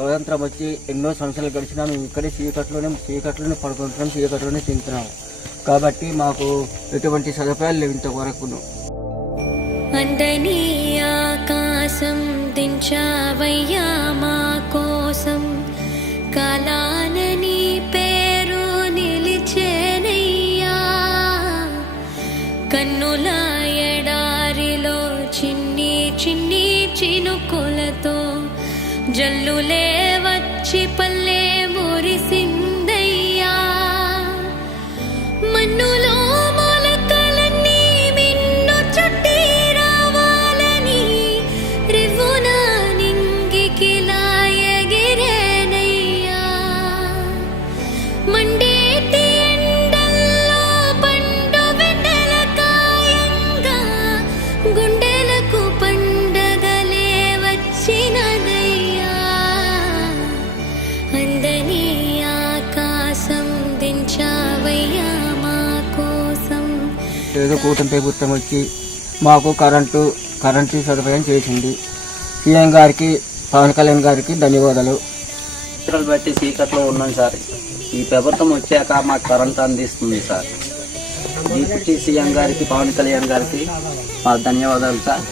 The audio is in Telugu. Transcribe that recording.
స్వతంత్రం వచ్చి ఎన్నో సంవత్సరాలు గడిచినా మేము ఇక్కడే చీకట్లోనే పడుకుంటున్నాం, చీకట్లోనే తింటున్నాం. కాబట్టి మాకు ఎటువంటి సదుపాయాలు లేవు ఇంతవరకును. అందని ఆకాశం దించావయ్యా మా కోసం, కాలాన నీ పేరు నిలిచేనయ్యా. కన్నుల ఎడారిలో చిన్ని చిన్ని చినుకులతో జల్లులే వచ్చి పల్లె మురిసిందయ్యా. మన్నులో మొలకలన్నీ మిన్ను చుట్టి రావాలని రివ్వున నింగికిలా ఎగిరేనయ్యా. మండేటి ఎండల్లో పండు వెన్నెల కాయంగా గుండెలకు పండగలే వచ్చినదయ్యా. అందని ఆకాశం దించావయ్యా మా కోసం. ఏదో కూటమి ప్రభుత్వం వచ్చి మాకు కరెంటు సదుపాయం చేసింది. సీఎం గారికి, పవన్ కళ్యాణ్ గారికి ధన్యవాదాలు. సంవత్సరాలు బట్టి చీకట్లో ఉన్నాం సార్. ఈ ప్రభుత్వం వచ్చాక మాకు కరెంట్ అందిస్తుంది సార్. డిప్యూటీ సీఎం గారికి, పవన్ కళ్యాణ్ గారికి మా ధన్యవాదాలు సార్.